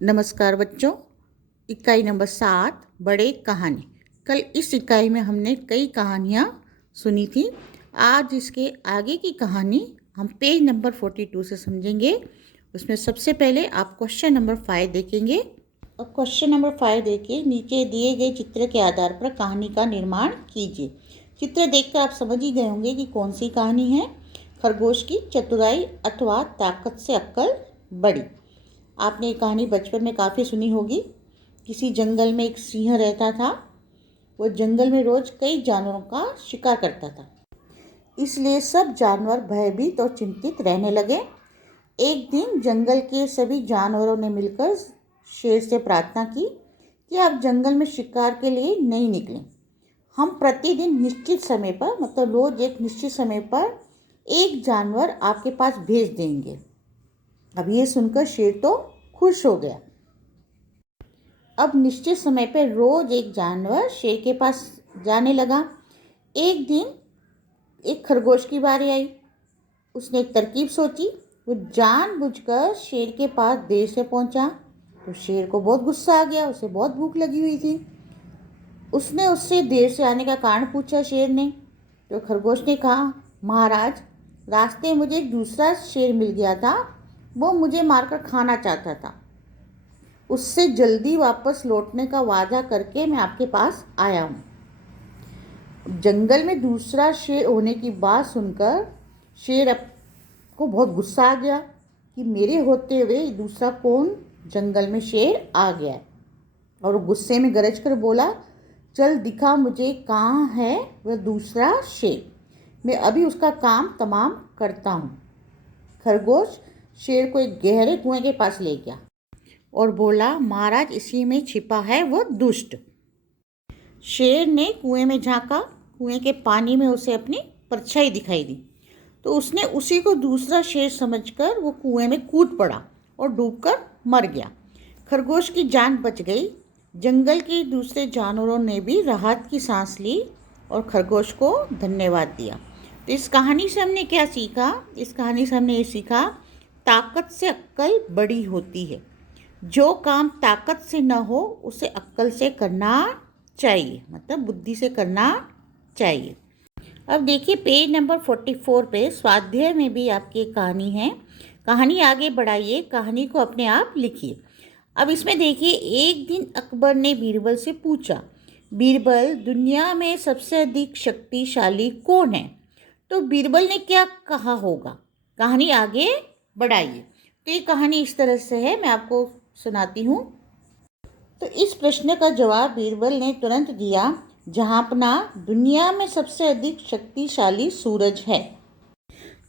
नमस्कार बच्चों। इकाई नंबर 7 बड़े कहानी। कल इस इकाई में हमने कई कहानियाँ सुनी थी। आज इसके आगे की कहानी हम पेज नंबर 42 से समझेंगे। उसमें सबसे पहले आप क्वेश्चन नंबर 5 देखेंगे और क्वेश्चन नंबर 5 देख नीचे दिए गए चित्र के आधार पर कहानी का निर्माण कीजिए। चित्र देखकर आप समझ ही गए होंगे कि कौन सी कहानी है। खरगोश की चतुराई अथवा ताकत से अक्ल बड़ी। आपने ये कहानी बचपन में काफ़ी सुनी होगी। किसी जंगल में एक सिंह रहता था। वो जंगल में रोज़ कई जानवरों का शिकार करता था, इसलिए सब जानवर भयभीत और चिंतित रहने लगे। एक दिन जंगल के सभी जानवरों ने मिलकर शेर से प्रार्थना की कि आप जंगल में शिकार के लिए नहीं निकलें। हम प्रतिदिन निश्चित समय पर, मतलब रोज़ एक निश्चित समय पर एक जानवर आपके पास भेज देंगे। अब ये सुनकर शेर तो खुश हो गया। अब निश्चित समय पर रोज एक जानवर शेर के पास जाने लगा। एक दिन एक खरगोश की बारी आई। उसने एक तरकीब सोची। वो जानबूझकर शेर के पास देर से पहुंचा तो शेर को बहुत गुस्सा आ गया। उसे बहुत भूख लगी हुई थी। उसने उससे देर से आने का कारण पूछा। शेर ने तो खरगोश ने कहा, महाराज, रास्ते मुझे एक दूसरा शेर मिल गया था। वो मुझे मारकर खाना चाहता था। उससे जल्दी वापस लौटने का वादा करके मैं आपके पास आया हूँ। जंगल में दूसरा शेर होने की बात सुनकर शेर को बहुत गुस्सा आ गया कि मेरे होते हुए दूसरा कौन जंगल में शेर आ गया है। और वो गुस्से में गरज कर बोला, चल दिखा मुझे कहाँ है वह दूसरा शेर। मैं अभी उसका काम तमाम करता हूँ। खरगोश शेर को एक गहरे कुएं के पास ले गया और बोला, महाराज, इसी में छिपा है वह दुष्ट। शेर ने कुएं में झांका। कुएं के पानी में उसे अपनी परछाई दिखाई दी तो उसने उसी को दूसरा शेर समझकर वो कुएं में कूद पड़ा और डूबकर मर गया। खरगोश की जान बच गई। जंगल के दूसरे जानवरों ने भी राहत की सांस ली और खरगोश को धन्यवाद दिया। तो इस कहानी से हमने क्या सीखा? इस कहानी से हमने ये सीखा, ताकत से अक्ल बड़ी होती है। जो काम ताकत से न हो उसे अक्ल से करना चाहिए, मतलब बुद्धि से करना चाहिए। अब देखिए पेज नंबर 44 पे स्वाध्याय में भी आपकी एक कहानी है। कहानी आगे बढ़ाइए, कहानी को अपने आप लिखिए। अब इसमें देखिए, एक दिन अकबर ने बीरबल से पूछा, बीरबल, दुनिया में सबसे अधिक शक्तिशाली कौन है? तो बीरबल ने क्या कहा होगा? कहानी आगे बढ़ाइए। तो ये कहानी इस तरह से है, मैं आपको सुनाती हूँ। तो इस प्रश्न का जवाब बीरबल ने तुरंत दिया, जहाँपना, दुनिया में सबसे अधिक शक्तिशाली सूरज है।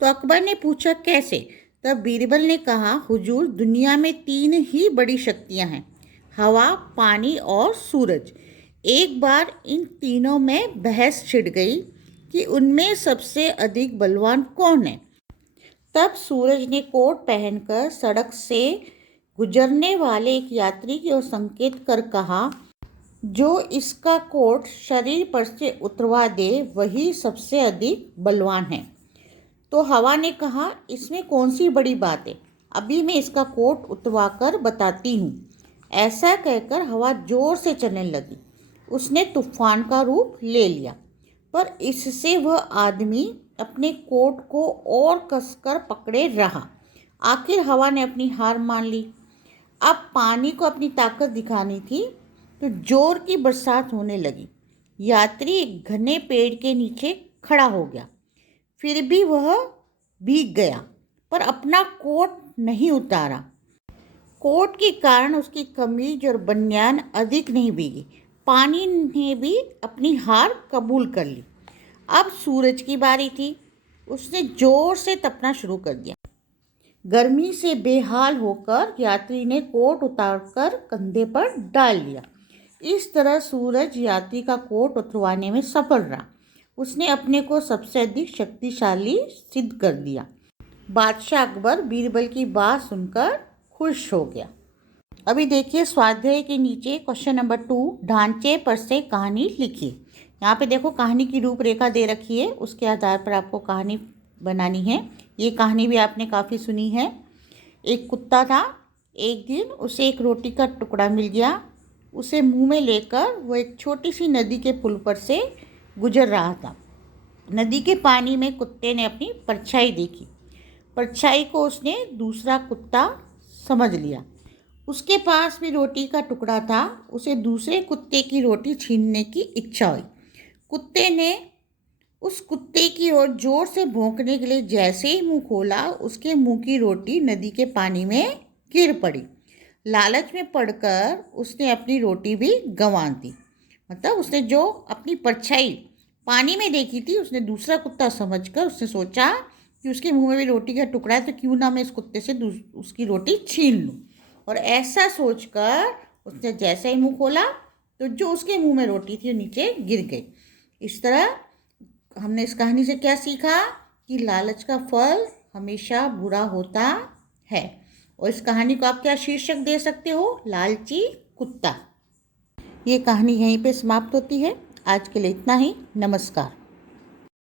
तो अकबर ने पूछा, कैसे? तब बीरबल ने कहा, हुजूर, दुनिया में 3 ही बड़ी शक्तियाँ हैं, हवा, पानी और सूरज। एक बार इन तीनों में बहस छिड़ गई कि उनमें सबसे अधिक बलवान कौन है। तब सूरज ने कोट पहनकर सड़क से गुजरने वाले एक यात्री की ओर संकेत कर कहा, जो इसका कोट शरीर पर से उतरवा दे वही सबसे अधिक बलवान है। तो हवा ने कहा, इसमें कौन सी बड़ी बात है, अभी मैं इसका कोट उतरवा कर बताती हूँ। ऐसा कहकर हवा जोर से चलने लगी। उसने तूफान का रूप ले लिया, पर इससे वह आदमी अपने कोट को और कसकर पकड़े रहा। आखिर हवा ने अपनी हार मान ली। अब पानी को अपनी ताकत दिखानी थी तो जोर की बरसात होने लगी। यात्री एक घने पेड़ के नीचे खड़ा हो गया। फिर भी वह भीग गया, पर अपना कोट नहीं उतारा। कोट के कारण उसकी कमीज और बनियान अधिक नहीं भीगी। पानी ने भी अपनी हार कबूल कर ली। अब सूरज की बारी थी। उसने जोर से तपना शुरू कर दिया। गर्मी से बेहाल होकर यात्री ने कोट उतारकर कंधे पर डाल लिया। इस तरह सूरज यात्री का कोट उतरवाने में सफल रहा। उसने अपने को सबसे अधिक शक्तिशाली सिद्ध कर दिया। बादशाह अकबर बीरबल की बात सुनकर खुश हो गया। अभी देखिए स्वाध्याय के नीचे क्वेश्चन नंबर 2, ढांचे पर से कहानी लिखिए। यहाँ पे देखो कहानी की रूपरेखा दे रखी है, उसके आधार पर आपको कहानी बनानी है। ये कहानी भी आपने काफ़ी सुनी है। एक कुत्ता था। एक दिन उसे एक रोटी का टुकड़ा मिल गया। उसे मुंह में लेकर वो एक छोटी सी नदी के पुल पर से गुजर रहा था। नदी के पानी में कुत्ते ने अपनी परछाई देखी। परछाई को उसने दूसरा कुत्ता समझ लिया। उसके पास भी रोटी का टुकड़ा था। उसे दूसरे कुत्ते की रोटी छीनने की इच्छा हुई। कुत्ते ने उस कुत्ते की ओर जोर से भौंकने के लिए जैसे ही मुंह खोला, उसके मुंह की रोटी नदी के पानी में गिर पड़ी। लालच में पड़कर उसने अपनी रोटी भी गंवा दी। मतलब उसने जो अपनी परछाई पानी में देखी थी, उसने दूसरा कुत्ता समझकर उसने सोचा कि उसके मुंह में भी रोटी का टुकड़ा है, तो क्यों ना मैं इस कुत्ते से उसकी रोटी छीन लूँ। और ऐसा सोचकर उसने जैसे ही मुंह खोला तो जो उसके मुंह में रोटी थी वो नीचे गिर गई। इस तरह हमने इस कहानी से क्या सीखा कि लालच का फल हमेशा बुरा होता है। और इस कहानी को आप क्या शीर्षक दे सकते हो? लालची कुत्ता। ये कहानी यहीं पे समाप्त होती है। आज के लिए इतना ही। नमस्कार।